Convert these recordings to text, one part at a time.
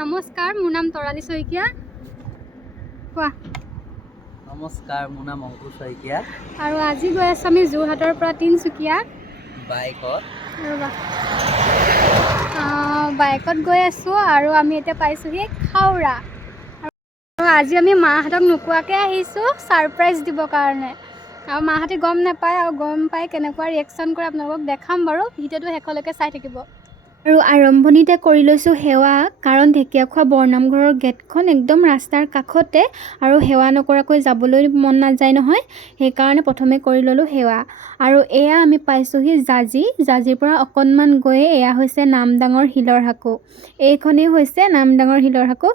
নমস্কাৰ, মোৰ নাম তৰালী শইকীয়া। কোৱা। নমস্কাৰ, মোৰ নাম অংকুৰ শইকীয়া। আৰু আজি গৈ আছোঁ আমি যোৰহাটৰ পৰা তিনিচুকীয়া বাইকত গৈ আছোঁ আৰু আমি এতিয়া পাইছোঁহি খাওৰা। আৰু আজি আমি মাহঁতক নোকোৱাকৈ আহিছোঁ ছাৰপ্ৰাইজ দিবৰ কাৰণে। আৰু মাহঁতে গম নাপায়, আৰু গম পাই কেনেকুৱা ৰিয়েকশ্যন কৰে আপোনালোকক দেখাম বাৰু। ভিডিঅ'টো শেষলৈকে চাই থাকিব। আৰু আৰম্ভণিতে কৰি লৈছোঁ সেৱা, কাৰণ ঢেকীয়াখোৱা বৰনামঘৰৰ গেটখন একদম ৰাস্তাৰ কাষতে, আৰু সেৱা নকৰাকৈ যাবলৈ মন নাযায় নহয়, সেইকাৰণে প্ৰথমে কৰি ল'লোঁ সেৱা। আৰু এয়া আমি পাইছোঁহি জাজিৰ পৰা অকণমান গৈয়ে এয়া হৈছে নামদাঙৰ শিলৰ সাঁকো। এইখনেই হৈছে নামদাঙৰ শিলৰ সাঁকো।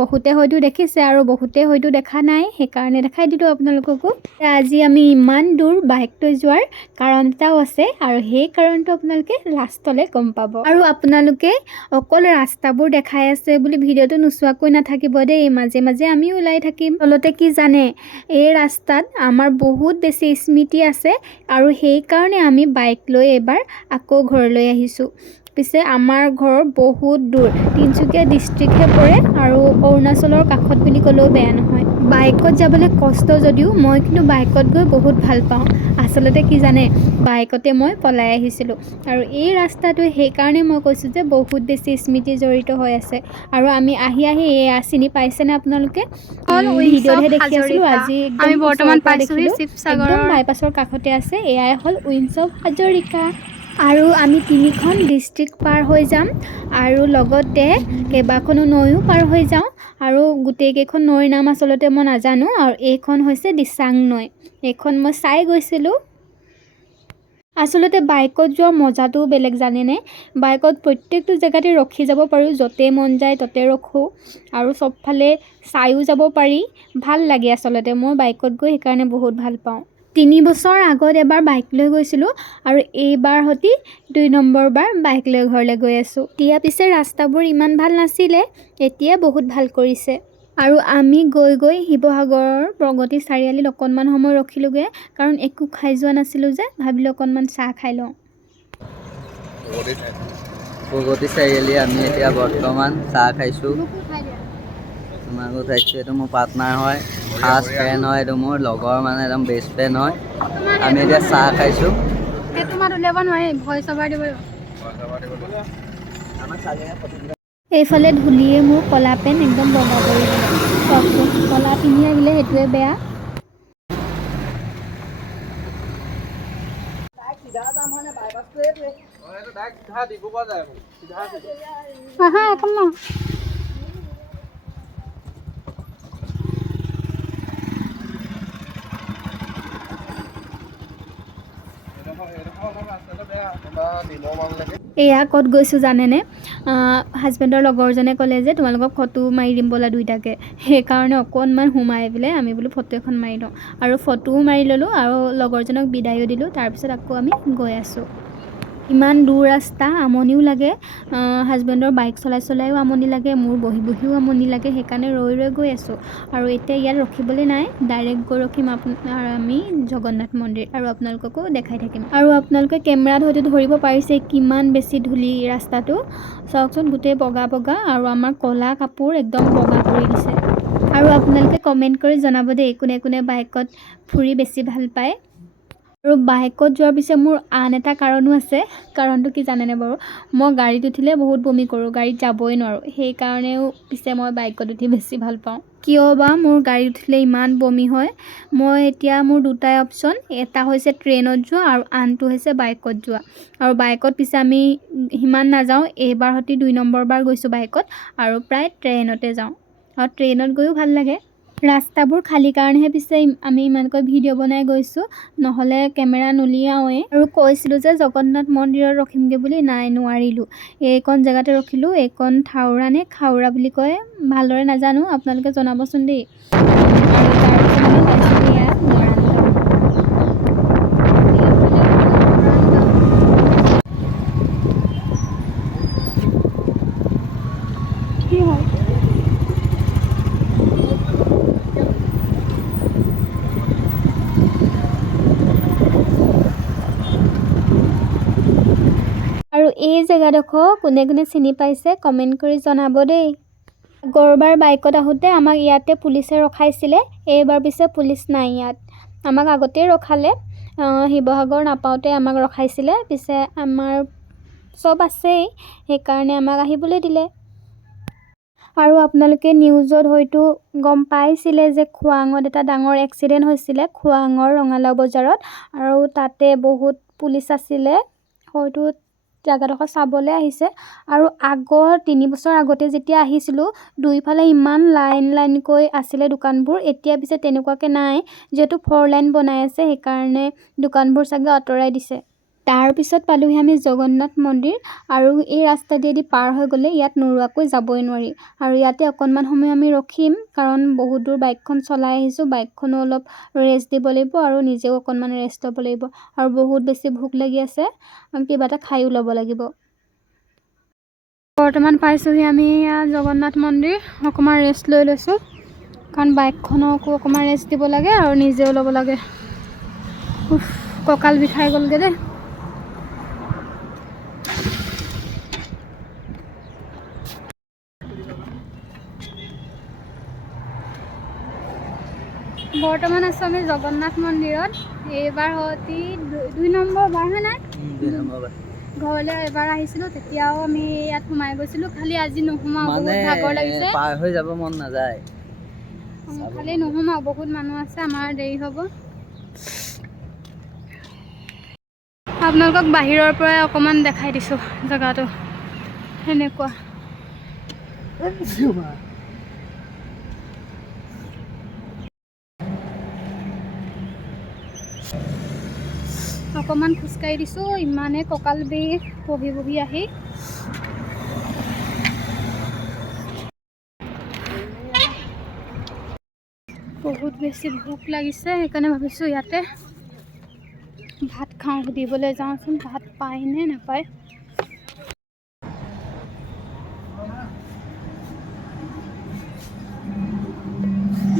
বহুতে হয়তো দেখিছে আৰু বহুতে হয়তো দেখা নাই, সেইকাৰণে দেখাই দিলোঁ আপোনালোককো। আজি আমি ইমান দূৰ বাইক লৈ যোৱাৰ কাৰণ এটাও আছে, আৰু সেই কাৰণটো আপোনালোকে লাষ্টলৈ গম পাব। আৰু আপোনালোকে অকল ৰাস্তাবোৰ দেখাই আছে বুলি ভিডিঅ'টো নোচোৱাকৈ নাথাকিব দেই, মাজে মাজে আমি ওলাই থাকিম। তলতে কি জানে, এই ৰাস্তাত আমাৰ বহুত বেছি স্মৃতি আছে, আৰু সেইকাৰণে আমি বাইক লৈ এবাৰ আকৌ ঘৰলৈ আহিছোঁ। পিছে আমাৰ ঘৰ বহুত দূৰ, তিনিচুকীয়া ডিষ্ট্ৰিক্টহে পৰে, আৰু অৰুণাচলৰ কাষত বুলি ক'লেও বেয়া নহয়। বাইকত যাবলৈ কষ্ট যদিও মই কিন্তু বাইকত গৈ বহুত ভাল পাওঁ। আচলতে কি জানে, বাইকতে মই পলাই আহিছিলোঁ, আৰু এই ৰাস্তাটো সেইকাৰণে মই কৈছোঁ যে বহুত বেছি স্মৃতি জড়িত হৈ আছে। আৰু আমি আহি এয়া চিনি পাইছেনে আপোনালোকে? ভিডিঅ'তহে দেখি আছিলোঁ, আজি একদম বৰ্তমান দেখিলোঁ, একদম বাইপাছৰ কাষতে আছে। এয়াই হ'ল উইন্স অফ হাজৰিকা। আৰু আমি 3খন ডিষ্ট্ৰিক্ট পাৰ হৈ যাম, আৰু লগতে কেইবাখনো নৈও পাৰ হৈ যাওঁ। আৰু গোটেইকেইখন নৈৰ নাম আচলতে মই নাজানো, আৰু এইখন হৈছে দিচাং নৈ। এইখন মই চাই গৈছিলোঁ। আচলতে বাইকত যোৱাৰ মজাটোও বেলেগ জানেনে? বাইকত প্ৰত্যেকটো জেগাতে ৰখি যাব পাৰোঁ, য'তে মন যায় ত'তে ৰখোঁ, আৰু চবফালে চায়ো যাব পাৰি। ভাল লাগে আচলতে, মই বাইকত গৈ সেইকাৰণে বহুত ভাল পাওঁ। 3 বছৰ আগত এবাৰ বাইক লৈ গৈছিলোঁ, আৰু এইবাৰ সতি 2 নম্বৰ বাৰ বাইক লৈ ঘৰলৈ গৈ আছোঁ। এতিয়া পিছে ৰাস্তাবোৰ ইমান ভাল নাছিলে, এতিয়া বহুত ভাল কৰিছে। আৰু আমি গৈ শিৱসাগৰৰ প্ৰগতি চাৰিআলিত অকণমান সময় ৰখিলোঁগৈ, কাৰণ একো খাই যোৱা নাছিলোঁ যে, ভাবিলোঁ অকণমান চাহ খাই লওঁ। প্ৰগতি চাৰিআলি আমি এতিয়া বৰ্তমান চাহ খাইছোঁ। তোমাকো খাইছোঁ। এইটো মোৰ পাৰ্টনাৰ হয়, ফাৰ্ষ্ট ফ্ৰেণ্ড হয়, এইটো মোৰ লগৰ, মানে একদম বেষ্ট ফ্ৰেণ্ড হয়। আমি এতিয়া চাহ খাইছোঁ। এইফালে ধূলিয়ে মোৰ কলা পেণ্ট একদম বগা কৰি দিলে। চাওকচোন, কলা পিন্ধি আহিলে সেইটোৱে বেয়া। এয়া ক'ত গৈছোঁ জানেনে? হাজবেণ্ডৰ লগৰজনে ক'লে যে তোমালোকক ফটো মাৰি দিম ব'লা দুইটাকে, সেইকাৰণে অকণমান সোমাই পেলাই আমি বোলো ফটো এখন মাৰি লওঁ। আৰু ফটোও মাৰি ল'লোঁ, আৰু লগৰজনক বিদায়ো দিলোঁ। তাৰপিছত আকৌ আমি গৈ আছোঁ। ইমান দূৰ ৰাস্তা, আমনিও লাগে। হাজবেণ্ডৰ বাইক চলাইও আমনি লাগে, মোৰ বহিও আমনি লাগে, সেইকাৰণে ৰৈ গৈ আছোঁ। আৰু এতিয়া ইয়াত ৰখিবলৈ নাই, ডাইৰেক্ট গৈ ৰখিম আমি জগন্নাথ মন্দিৰ, আৰু আপোনালোককো দেখাই থাকিম। আৰু আপোনালোকে কেমেৰাত হয়তো ধৰিব পাৰিছে কিমান বেছি ধূলি ৰাস্তাটো। চাওকচোন, গোটেই বগা, আৰু আমাৰ ক'লা কাপোৰ একদম বগা কৰি দিছে। আৰু আপোনালোকে কমেণ্ট কৰি জনাব দেই, কোনে বাইকত ফুৰি বেছি ভাল পায়। আৰু বাইকত যোৱাৰ পিছত মোৰ আন এটা কাৰণো আছে। কাৰণটো কি জানেনে বাৰু? মই গাড়ীত উঠিলে বহুত বমি কৰোঁ, গাড়ীত যাবই নোৱাৰোঁ। সেইকাৰণেও পিছে মই বাইকত উঠি বেছি ভাল পাওঁ। কিয় বা মোৰ গাড়ীত উঠিলে ইমান বমি হয়। মই এতিয়া মোৰ দুটাই অপশ্যন, এটা হৈছে ট্ৰেইনত যোৱা, আৰু আনটো হৈছে বাইকত যোৱা। আৰু বাইকত পিছে আমি সিমান নাযাওঁ, এইবাৰ সতি 2 নম্বৰ বাৰ গৈছোঁ বাইকত, আৰু প্ৰায় ট্ৰেইনতে যাওঁ। আৰু ট্ৰেইনত গৈও ভাল লাগে। ৰাস্তাবোৰ খালী কাৰণেহে পিছে আমি ইমানকৈ ভিডিঅ' বনাই গৈছোঁ, নহ'লে কেমেৰা নুলিয়াওঁৱেই। আৰু কৈছিলোঁ যে জগন্নাথ মন্দিৰত ৰখিমগৈ বুলি, নাই নোৱাৰিলোঁ। এইকণ জেগাতে ৰখিলোঁ। এইকণ থাওৰা নে খাওৰা বুলি কয়, ভালদৰে নাজানো, আপোনালোকে জনাবচোন দেই। আৰু তাৰপিছত আমি পাইছোঁহি এয়া মৰাণ টাউন। কি হয়? আৰু এই জেগাডোখৰ কোনে কোনে চিনি পাইছে কমেণ্ট কৰি জনাব দেই। আগৰবাৰ বাইকত আহোঁতে আমাক ইয়াতে পুলিচে ৰখাইছিলে, এইবাৰ পিছে পুলিচ নাই ইয়াত। আমাক আগতেই ৰখালে, শিৱসাগৰ নাপাওঁতে আমাক ৰখাইছিলে, পিছে আমাৰ চব আছেই, সেইকাৰণে আমাক আহিবলৈ দিলে। আৰু আপোনালোকে নিউজত হয়তো গম পাইছিলে যে খোৱাঙত এটা ডাঙৰ এক্সিডেণ্ট হৈছিলে, খোৱাঙৰ ৰঙালাও বজাৰত, আৰু তাতে বহুত পুলিচ আছিলে, হয়তো জেগাডোখৰ চাবলৈ আহিছে। আৰু আগৰ 3 বছৰ আগতে যেতিয়া আহিছিলোঁ, দুইফালে ইমান লাইনকৈ আছিলে দোকানবোৰ, এতিয়া পিছে তেনেকুৱাকৈ নাই, যিহেতু 4 লাইন বনাই আছে, সেইকাৰণে দোকানবোৰ চাগে আঁতৰাই দিছে। তাৰপিছত পালোহি আমি জগন্নাথ মন্দিৰ, আৰু এই ৰাস্তাইদি পাৰ হৈ গ'লে ইয়াত নোৰোৱাকৈ যাবই নোৱাৰি। আৰু ইয়াতে অকণমান সময় আমি ৰখিম, কাৰণ বহুত দূৰ বাইকখন চলাই আহিছোঁ, বাইকখনো অলপ ৰেষ্ট দিব লাগিব আৰু নিজেও অকণমান ৰেষ্ট ল'ব লাগিব। আৰু বহুত বেছি ভোক লাগি আছে, কিবা এটা খায়ো ল'ব লাগিব। বৰ্তমান পাইছোঁহি আমি জগন্নাথ মন্দিৰ, অকণমান ৰেষ্ট লৈ লৈছোঁ, কাৰণ বাইকখনকো অকণমান ৰেষ্ট দিব লাগে আৰু নিজেও ল'ব লাগে। কঁকাল বিষাই গ'লগৈ দেই। বৰ্তমান আছোঁ আমি জগন্নাথ মন্দিৰত, এইবাৰ হয়তো 2 নম্বৰ বাৰ হয় নাই, 2 নম্বৰ বাৰ। ঘৰলৈ এবাৰ আহিছিলোঁ, তেতিয়াও আমি ইয়াত সোমাই গৈছিলোঁ, খালি আজি নোসোমাওঁ, বহুত ভাগৰ লাগিছে। পাৰ হৈ যাব মন নাযায়, খালি নোসোমাওঁ, বহুত মানুহ আছে, আমাৰ দেৰি হ'ব। আপোনালোকক বাহিৰৰ পৰাই অকণমান দেখাই দিছোঁ জেগাটো, সেনেকুৱা। অকণমান খোজকাঢ়ি দিছোঁ, ইমানেই কঁকাল বিষ বহি বহি আহি। বহুত বেছি ভোক লাগিছে, সেইকাৰণে ভাবিছোঁ ইয়াতে ভাত খাওঁ, সুধিবলৈ যাওঁচোন ভাত পায় নে নাপায়।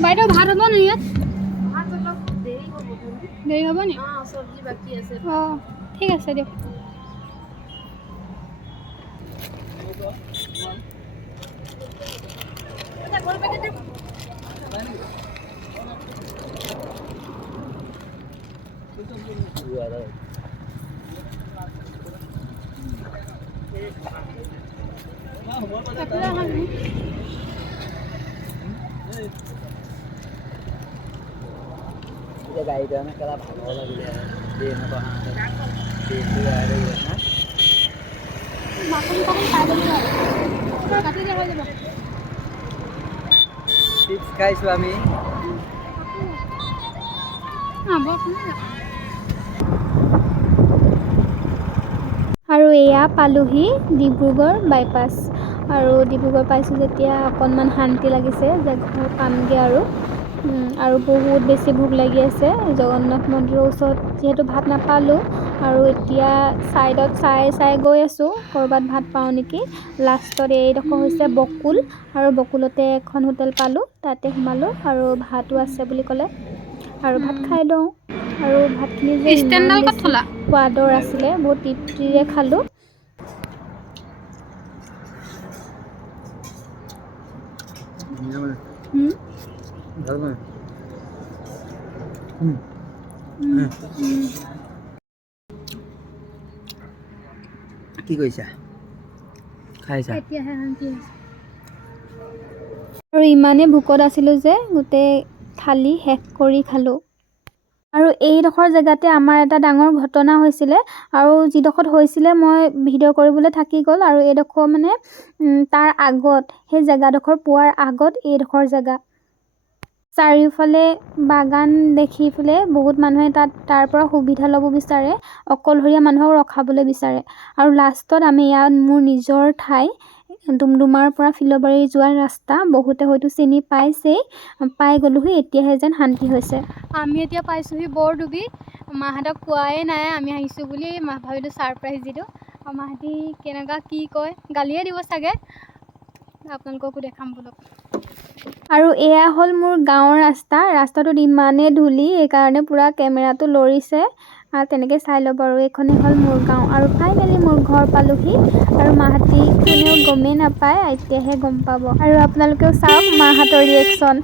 বাইদেউ ভাত হ'ব নি ইয়াত? দেৰি হ'ব নি? চব্জি বাকী আছে। অঁ ঠিক আছে দিয়ক। গাড়ীটো আমি কেলা ভাগৰ লাগিলে ট্ৰেইনত চিপছ খাইছোঁ আমি। আৰু এয়া পালোহি ডিব্ৰুগড় বাইপাছ, আৰু ডিব্ৰুগড় পাইছোঁ যেতিয়া অকণমান শান্তি লাগিছে যে ঘৰ পামগৈ। আৰু বহুত বেছি ভোক লাগি আছে। জগন্নাথ মন্দিৰৰ ওচৰত যিহেতু ভাত নাপালোঁ, আৰু এতিয়া ছাইডত চাই গৈ আছোঁ ক'ৰবাত ভাত পাওঁ নেকি। লাষ্টত এইডোখৰ হৈছে বকুল, আৰু বকুলতে এখন হোটেল পালোঁ, তাতে সোমালোঁ, আৰু ভাতো আছে বুলি ক'লে, আৰু ভাত খাই লওঁ। আৰু ভাতখিনি যে ইমান বেছি সোৱাদৰ আছিলে, বহুত তৃপ্তিৰে খালোঁ। কি কৰিছা? খাইছা? আৰু ইমানেই ভোকত আছিলোঁ যে গোটেই থালি শেষ কৰি খালোঁ। আৰু এইডোখৰ জেগাতে আমাৰ এটা ডাঙৰ ঘটনা হৈছিলে, আৰু যিডোখৰত হৈছিলে মই ভিডিঅ' কৰিবলৈ থাকি গ'ল, আৰু এইডোখৰ মানে তাৰ আগত, সেই জেগাডোখৰ পোৱাৰ আগত এইডোখৰ জেগা। চাৰিওফালে বাগান দেখি পেলাই বহুত মানুহে তাৰ পৰা সুবিধা ল'ব বিচাৰে, অকলশৰীয়া মানুহক ৰখাবলৈ বিচাৰে। আৰু লাষ্টত আমি ইয়াত মোৰ নিজৰ ঠাই, ডুমডুমাৰ পৰা ফিল'বাৰী যোৱাৰ ৰাস্তা, বহুতে হয়তো চিনি পাইছেই, পাই গ'লোহি, এতিয়াহে যেন শান্তি হৈছে। আমি এতিয়া পাইছোঁহি বৰডুবি, মাহঁতক কোৱাই নাই আমি আহিছোঁ বুলি, ভাবিলোঁ ছাৰপ্ৰাইজ দি দিওঁ। আৰু মাহঁতি কেনেকুৱা কি কয়, গালিয়ে দিব চাগে, আপোনালোককো দেখাম বোলো। আৰু এয়া হ'ল মোৰ গাঁৱৰ ৰাস্তাটোত ইমানেই ধূলি, সেইকাৰণে পূৰা কেমেৰাটো লৰিছে, তেনেকৈ চাই ল'ব। আৰু এইখনেই হ'ল মোৰ গাঁও। আৰু ফাইনেলি মোৰ ঘৰ পালোহি আৰু মাহঁতি কোনেও গমেই নাপায়, এতিয়াহে গম পাব। আৰু আপোনালোকেও চাওক মাহঁতৰ ৰিয়েকশ্যন।